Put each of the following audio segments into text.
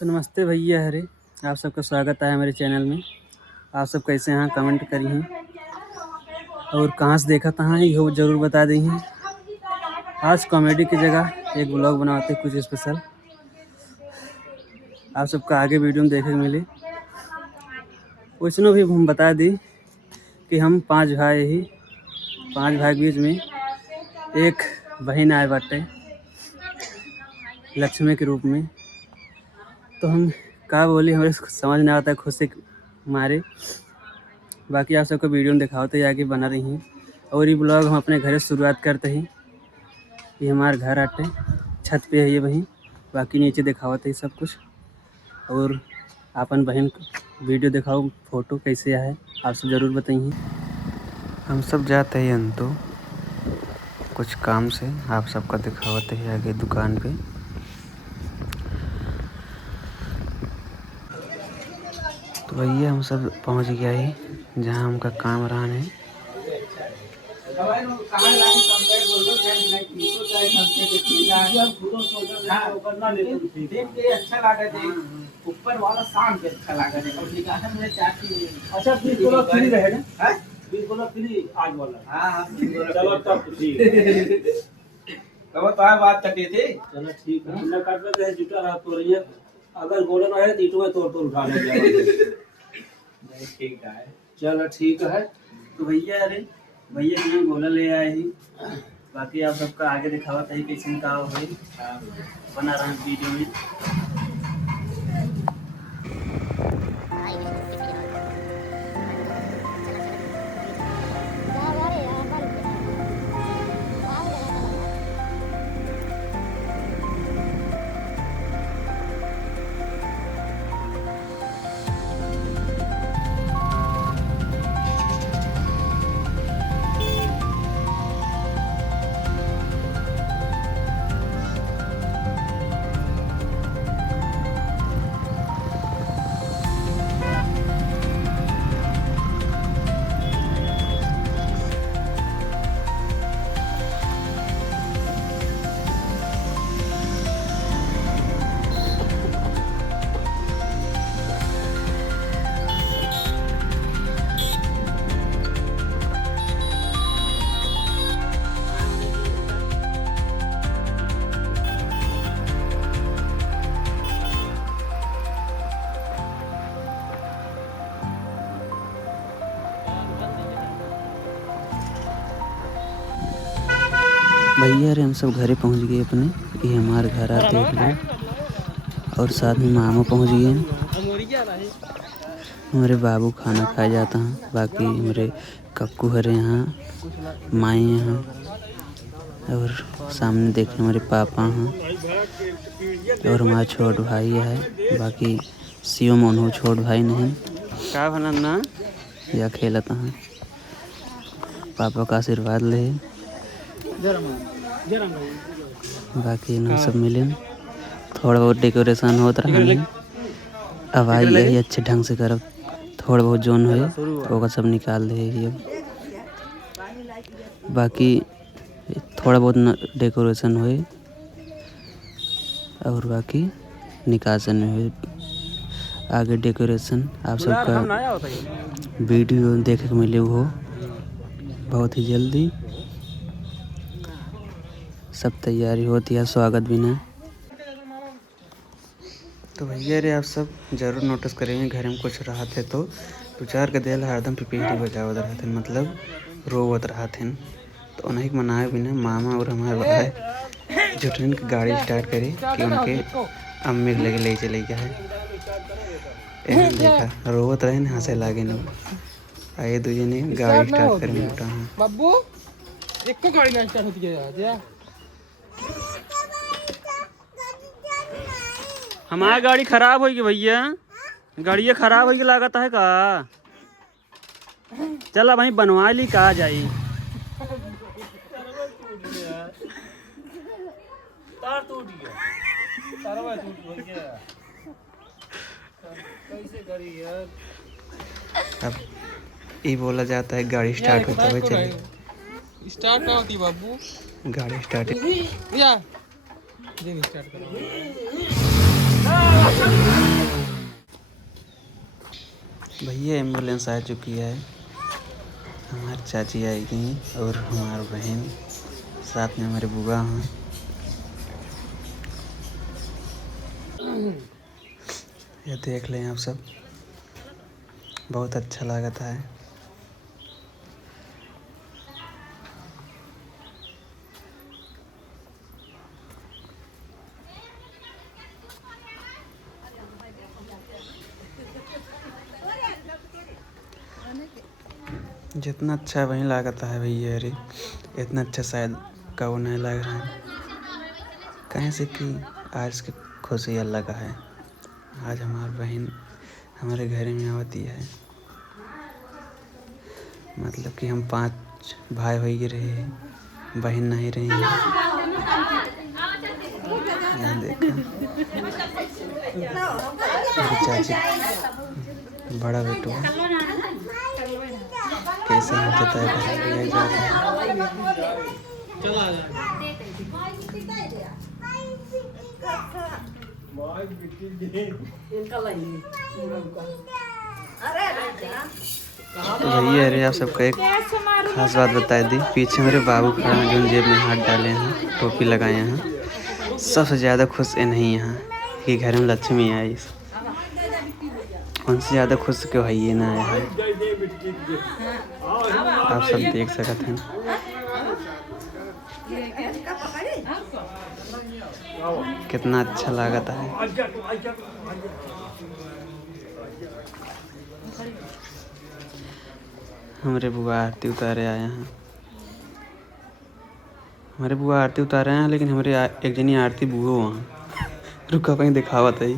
तो नमस्ते भैया हरे, आप सबका स्वागत है मेरे चैनल में। आप सब कैसे हैं कमेंट करी हैं और कहाँ से देखा कहाँ है ये ज़रूर बता दी हैं। आज कॉमेडी की जगह एक ब्लॉग बनाते कुछ स्पेशल आप सबका आगे वीडियो में देखने को मिले। उसमें भी हम बता दी कि हम 5 भाई के बीच में एक बहन आए बाटे लक्ष्मी के रूप में। तो हम क्या बोली हमें समझ नहीं आता खुद से मारे। बाकी आप सबको वीडियो में दिखाओ तो आगे बना रही हैं। और ये ब्लॉग हम अपने घर से शुरुआत करते हैं। ये हमारे घर आते छत पे है ये वहीं, बाकी नीचे दिखावत है सब कुछ। और अपन बहन वीडियो दिखाओ फोटो कैसे आए आप सब ज़रूर बताइए। हम सब जाते हैं अंतो कुछ काम से, आप सबका दिखावत है आगे दुकान पे। तो भैया हम सब पहुंच गया ही जहां हमका काम रहा है। ऊपर वाला शाम के अच्छा लगा है और निकाहन में चाची अच्छा बिल्कुल फ्री रहेगा है बिल्कुल फ्री आज वाला हां चलो तब ठीक तब तो आप बात करते थे। चलो ठीक है ना काट लेते हैं जुटा रहा तो रही है अगर गोल्डन आए तो ईंटों में तोड़ उठा ले जाएगा। नहीं ठीक है चलो ठीक है। तो भैया अरे भैया के नाम गोला ले आए ही। बाकी आप सबका आगे दिखावत है कैसे का हो बना रहा है वीडियो में। भैया अरे हम सब घरे पहुंच गए अपने। ये हमारे घर आते हैं और साथ में मामा पहुंच गए। हमारे बाबू खाना खाए जाता हैं। बाकी हमारे कक्कू हरे यहाँ माई यहाँ और सामने देखने हमारे पापा हैं और हमारा छोट भाई है। बाकी शिव मोनू छोट भाई नहीं क्या भला या खेलता हैं। पापा का आशीर्वाद ले बाकी ना सब मिले थोड़ा बहुत डेकोरेशन होता रहा है। अब आई यही अच्छे ढंग से करब थोड़ा बहुत जोन है होगा सब निकाल दे। बाकी थोड़ा बहुत डेकोरेशन हुए और बाकी निकासन हुए आगे डेकोरेशन आप सबका वीडियो देखने को मिले हो बहुत ही जल्दी। सब तैयारी होती है स्वागत भी ना। तो भैया रे आप सब ज़रूर नोटिस करेंगे घर में कुछ रहा थे तो 2-4 के दिल हरदम पिपीली बजावत रहा थे मतलब रोवत रहा थे। तो उन्हें मनाए बिना मामा और हमारे भाई जुटन की गाड़ी स्टार्ट करी कि उनके अम्मी लगे ले चले गया है। देखा रोवत रहे न हंसे लागे न आए दूजे ने गाड़ी स्टार्ट करें उठा बाबू एक को गाड़ी ना स्टार्ट होती है यार हमारी गाड़ी खराब होगी भैया। गाड़ी खराब होगी लागत है का चला भाई बनवा ली कहा जाई। तार टूट गया तारवा टूट गया कैसे करी यार। अब ये बोला जाता है गाड़ी स्टार्ट होता हुए चले स्टार्ट ना होती बाबू गाड़ी स्टार्ट या दिन स्टार्ट करो एम्बुलेंस आ चुकी है। हमारी चाची आई थी और हमारी बहन, साथ में हमारे बुआ हैं। ये देख लें आप सब, बहुत अच्छा लगता है। जितना अच्छा वहीं लगता है भैया, अरे इतना अच्छा शायद कहो नहीं लग रहा है। कहीं से कि आज की खुशी अलग है। आज हमारी बहन हमारे घर में आती है, मतलब कि हम 5 भाई हो रहे हैं, बहन नहीं रही है। यहाँ देखा मेरी चाची बड़ा बेटू कैसे जाता है घर जाता है। तो भैया अरे आप सबको एक खास बात बता दी। पीछे मेरे बाबू खड़ा हैं जो जेब में हाथ डाले हैं, टोपी लगाए हैं। सबसे ज़्यादा खुश नहीं यहाँ कि घर में लक्ष्मी आई। उनसे ज़्यादा खुश क्यों है ये ना आया है, आप सब देख सकते हैं। कितना अच्छा लगता है। हमारे बुआ आरती उतारे आए हैं। हमारे बुआ आरती उतारे हैं, लेकिन हमारे एक जनी आरती बुआ वहाँ रुका कहीं दिखावत है।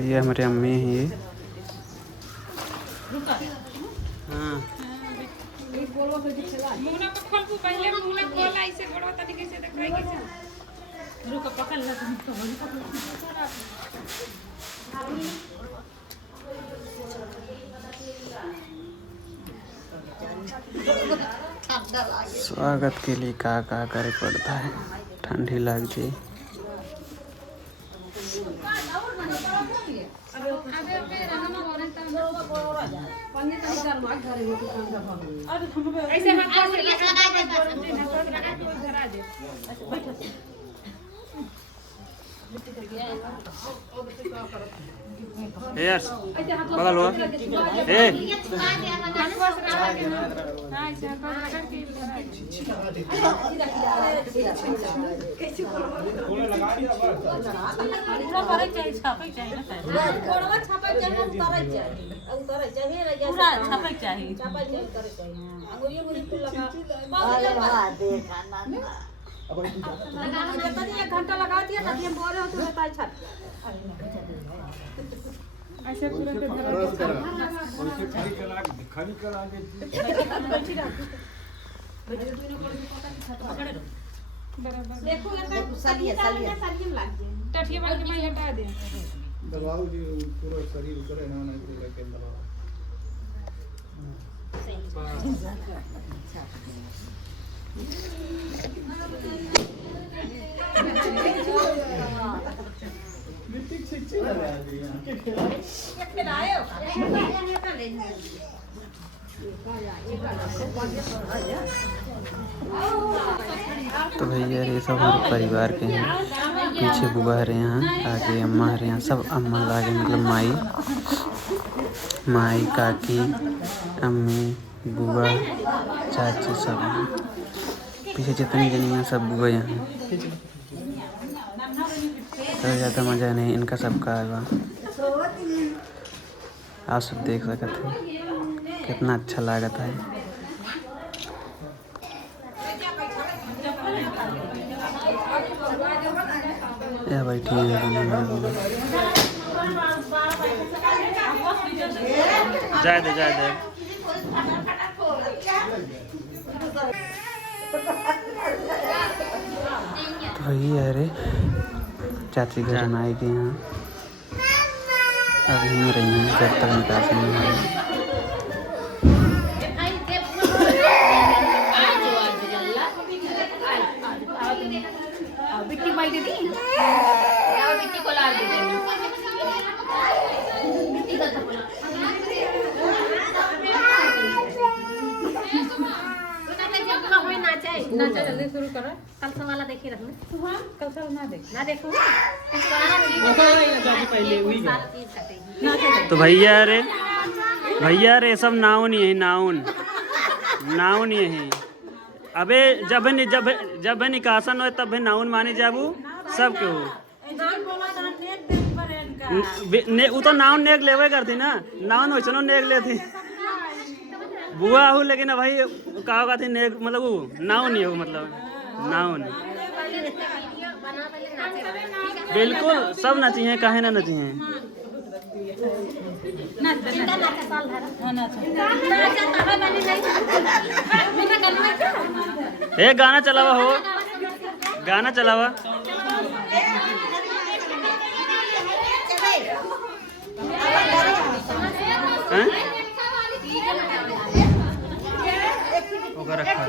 ये हमारे अम्मी हैं ये। हाँ स्वागत के लिए का करे पड़ता है, ठंडी लग जाए। यार बगल हो एक घंटा लगा दिया ना, हम बोल रहे हो तो बताइए छत ऐसे तुरंत खाली करा दे। देखो सलिए टटिया वाले में हटा दे, दबाओ जी पूरा शरीर करे ना, नहीं तो लेके दबाओ। तो भैया ये सब हमारे परिवार के हैं। पीछे बुआ रहे हैं, आगे अम्मा रहे हैं, सब अम्मा आगे मतलब माई काकी अम्मी बुआ चाची सब हैं। पीछे जितनी जनी हैं सब बुआ यहाँ हैं। तो ज़्यादा मज़ा नहीं इनका सबका आएगा। आप सब देख सकते हैं कितना अच्छा लगता है। ये बैठी है जाए दे तो वही है रे चाची घर में आए गए यहाँ अभी में रही हैं जब तक निकास नहीं है। बिट्टी माई दे दी यार बिट्टी को ला दे बिट्टी का तो नाचा जल्दी शुरू करो। कल से वाला देखी रखना कल से ना देखो तो भैया रे सब नाउन ही है नाउन ही है। अबे जब निकासन हो तब नाउन माने जाबू सब के हो वो तो नाउन नेक लेवे करती ना नाउन वैसनो नेक लेती बुआ हो लेकिन भाई कहा कहती नेक मतलब वो नाउन ही हो मतलब नाउन बिल्कुल सब नचिए काहे ना नचिए। ए गाना चलावा हो गाना चलावा रखा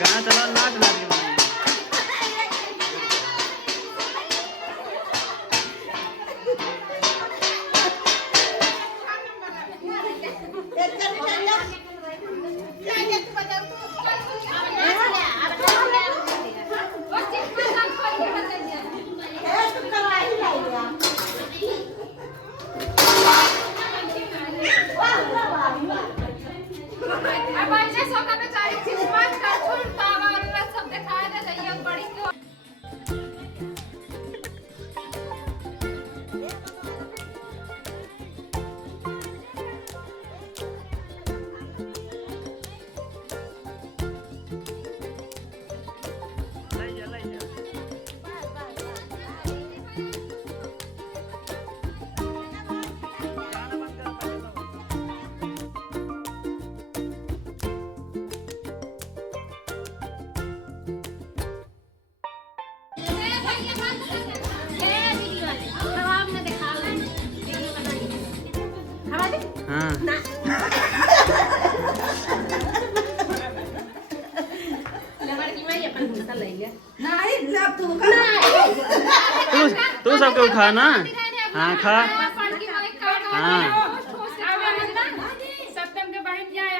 गाना चला नाच नाच के तू सबके उठा ना हाँ खा हाँ सत्यम के बहन जाए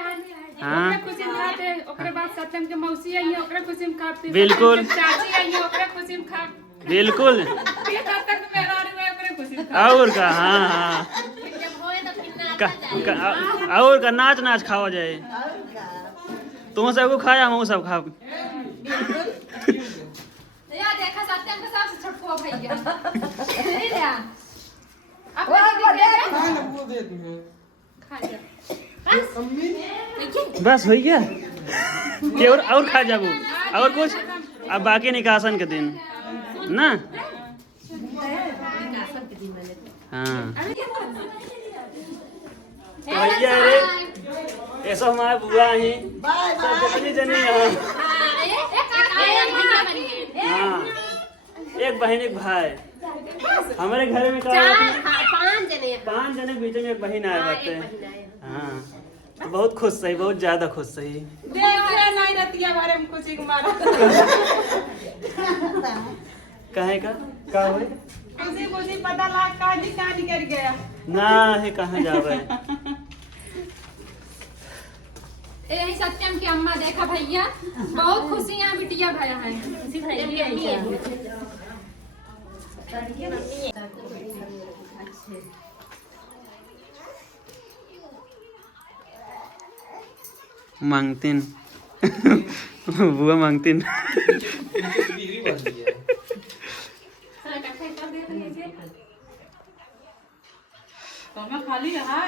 हाँ खुशी में खाते ओकरे बाद सत्यम के मौसी आई है ओकरे खुशी में खाते बिल्कुल चाची आई है ओकरे खुशी में खा बिल्कुल तक मेरा ओकरे खुशी में और का हाँ हाँ और का नाच नाच खाओ जाए तुम सबको खाया हम सब खा यार देखा सत्यम के साथ छटको भैया नहीं ले अब खा जा बस हो गया कि और खा जाबू और कुछ अब बाकी निकासन के दिन ना हाँ तो भैया रे ये सब हमारे बुआ ही सब जितनी जनी यहाँ हाँ एक बहन एक भाई हमारे घर में पाँच जने बीच में एक बहन आए बात हाँ तो बहुत खुश सही बहुत ज्यादा खुश सही नहीं रहती हमारे में खुशी मारा कहे का हुए खुशी खुशी पता लाग कहाँ निकल गया ना है कहाँ जावे यही सत्यम की अम्मा देखा भैया बहुत खुशियाँ बिटिया भया है। मांगतीन बुआ मांगतीन। खाली है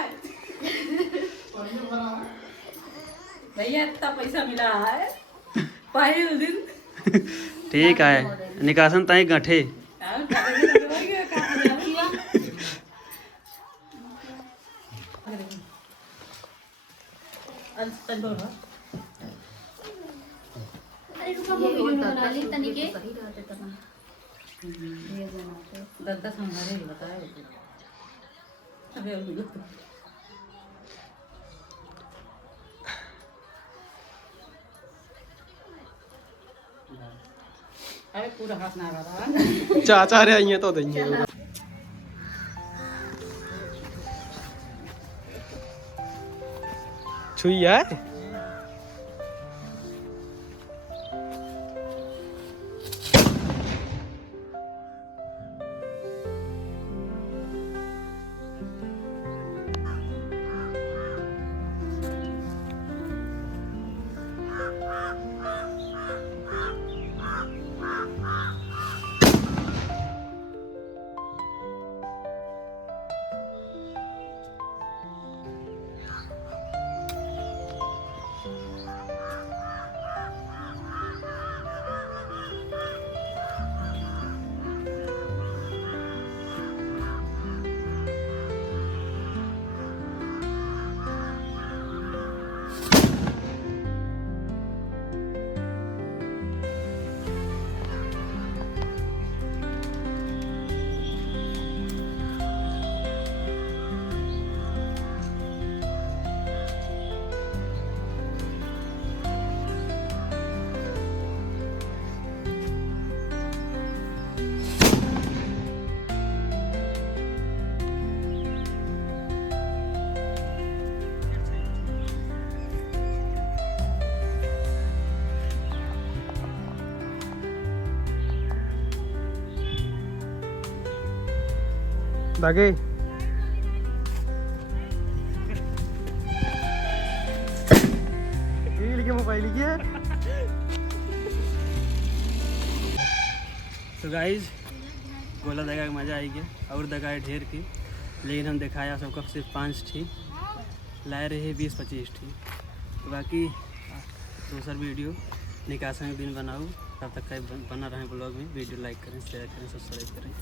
भैया, इतना पैसा मिला है पहले दिन। ठीक है, निकासन ताई गठे। अरे पूरा हाथ ना रहा चाचा रे आइए तो देंगे। छुई है दागे मोबाइल की है। तो गाइज गोला दगा के मज़ा आई गया और दगाए ढेर की, लेकिन हम दिखाया सबको सिर्फ 5 थी, लाए रहे 20-25 थी। तो बाकी दूसरा वीडियो निकासन के दिन बनाऊँ, तब तक बना रहे ब्लॉग में। वीडियो लाइक करें, शेयर करें, सब्सक्राइब करें।